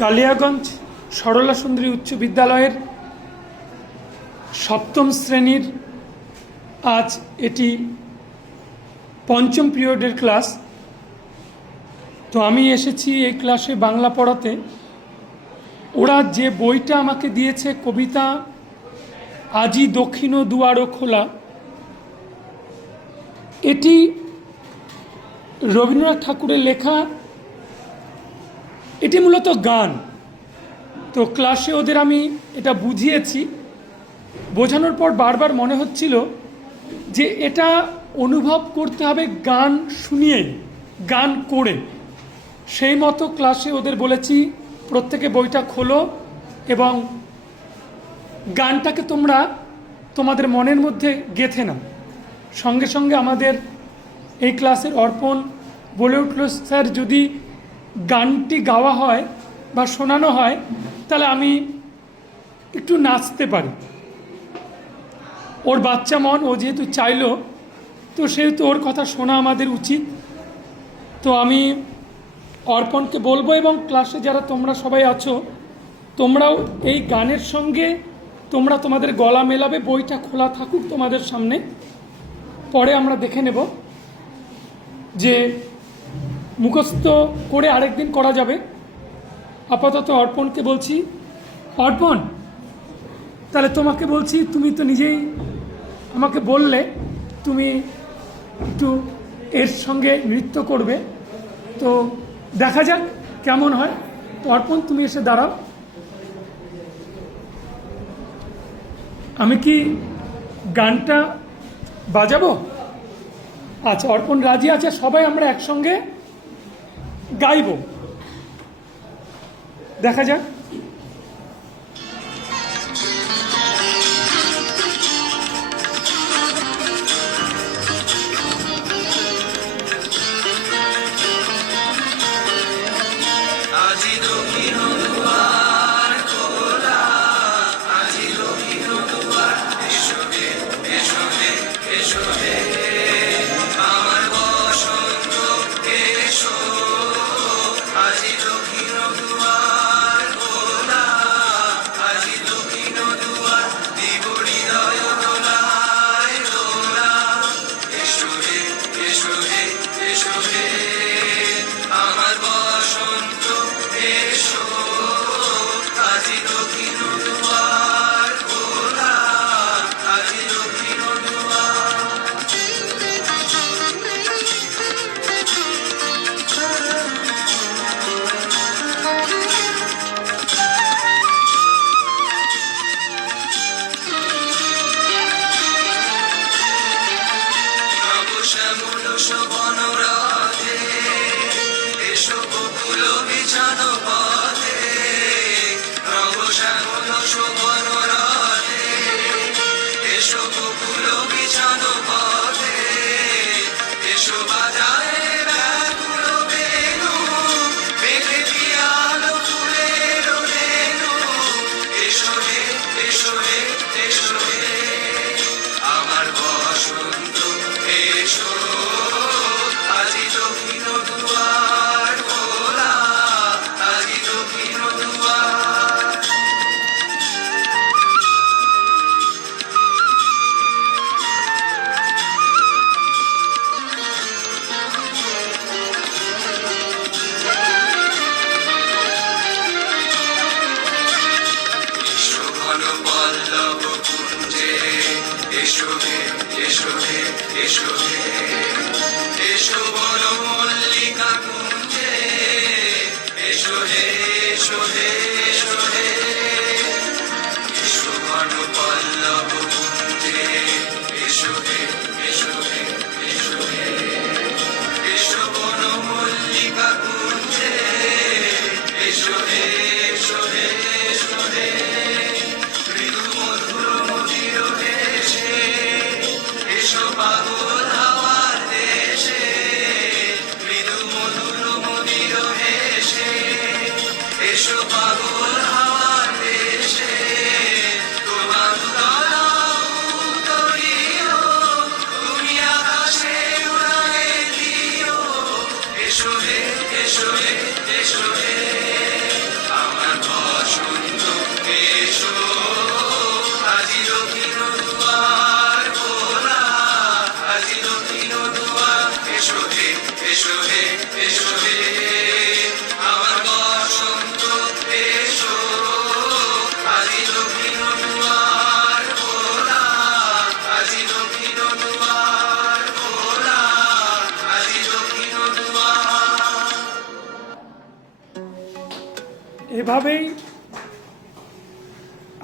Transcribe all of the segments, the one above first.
কালিয়াগঞ্জ সরলা সুন্দরী উচ্চ বিদ্যালয়ের সপ্তম শ্রেণীর আজ এটি পঞ্চম পিরিয়ডের ক্লাস। তো আমি এসেছি এই ক্লাসে বাংলা পড়াতে। ওরা যে বইটা আমাকে দিয়েছে, কবিতা আজি দক্ষিণ দুয়ারও খোলা, এটি রবীন্দ্রনাথ ঠাকুরের লেখা। এটি মূলত গান। তো ক্লাসে ওদের আমি এটা বুঝিয়েছি। বোঝানোর পর বারবার মনে হচ্ছিল যে এটা অনুভব করতে হবে গান শুনিয়ে, গান করে। সেই মতো ক্লাসে ওদের বলেছি প্রত্যেকে বইটা খোলো এবং গানটাকে তোমরা তোমাদের মনের মধ্যে গেঁথে নাও। সঙ্গে সঙ্গে আমাদের এই ক্লাসের অর্পণ বলে উঠল, স্যার যদি গানটি গাওয়া হয় বা শোনানো হয় তাহলে আমি একটু নাচতে পারি। ওর বাচ্চা মন, ও যেহেতু চাইলো, তো সেহেতু ওর কথা শোনা আমাদের উচিত। তো আমি অর্পণকে বলবো এবং ক্লাসে যারা তোমরা সবাই আছো, তোমরাও এই গানের সঙ্গে তোমরা তোমাদের গলা মেলাবে। বইটা খোলা থাকুক তোমাদের সামনে, পরে আমরা দেখে নেব যে মুখস্থ করে আরেকদিন করা যাবে। আপাতত অর্পণকে বলছি, অর্পণ তাহলে তোমাকে বলছি, তুমি তো নিজেই আমাকে বললে তুমি একটু এর সঙ্গে নৃত্য করবে, তো দেখা যাক কেমন হয়। তো অর্পণ তুমি এসে দাঁড়াও। আমি কি গানটা বাজাবো? আচ্ছা, অর্পণ রাজি আছে, সবাই আমরা একসঙ্গে গাইব। দেখা যাক। এভাবেই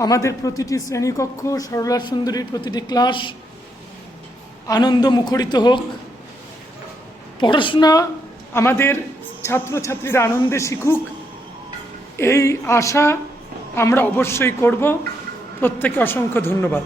আমাদের প্রতিটি শ্রেণীকক্ষ, সরলা সুন্দরীর প্রতিটি ক্লাস আনন্দ মুখরিত হোক। পড়াশোনা আমাদের ছাত্রছাত্রীরা আনন্দে শিখুক, এই আশা আমরা অবশ্যই করব। প্রত্যেকে অসংখ্য ধন্যবাদ।